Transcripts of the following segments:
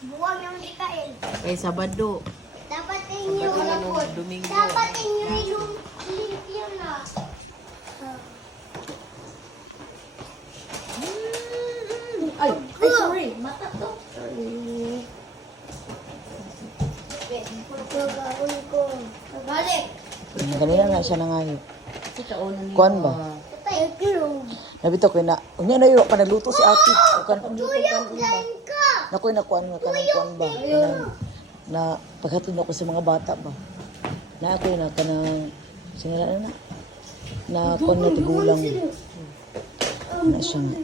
Buwang yung Mikael. Kay Sabado. Dapat inyo Domingo. Dapat inyo limpyo na. Ay, sorry. Mata to. Gagawin ko. Balik. Kanina na siya nangayo. Kasi kaunan niyo. Kuan ba? Tayo kilo. Nabito ko na. Unya na yun, panagluto si ate. Kan Tuyok lang ka. nakoy na kuan nga kanang kuan ba? Kanang na paghatid ako sa mga bata ba. Na ako na kanang sinala na kuan na tigulang. Na siya nga.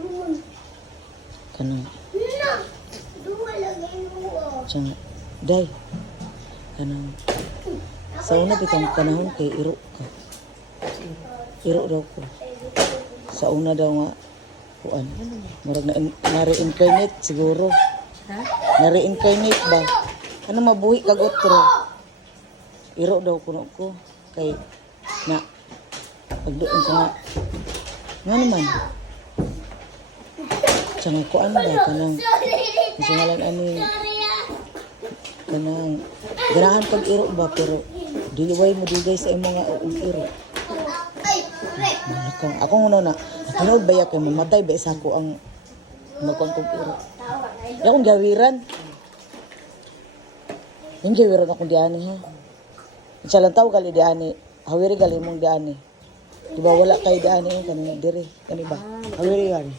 Kanang Na. Dua lagi mo. siya nga. Day. Kanang sa una bitang panahon kay iro ka. Iro daw ko. Sa una daw nga kuan. Murag na reincarnate siguro. Ha? Na reincarnate ba? Ano mabuhi kag otro? Iro daw kuno ko kay na pagdoon ko nga. Nga naman. Tsang kuan ba kanang singalan ani kanang ganahan pag iro ba pero diliway mo dugay sa imo nga og iro. Malakang ako nguno na tinud ba ya kay mamatay ba isa ko ang magkuan kog iro. Ya akong gawiran. Yung gawiran akong diani ha. Isa lang tao gali diani. Hawiri gali mong diani. Di ba wala kay diani kanang dire. Kani ba? Hawiri gali.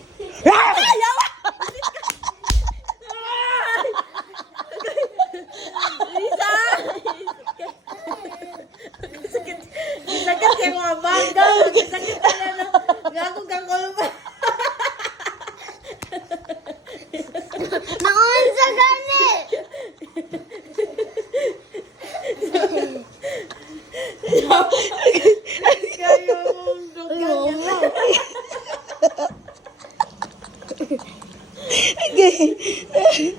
Sakit kay mga bangga. Sakit na na. Gago kang kulpa. Naon sa gani. Kayo mong dugan. Okay.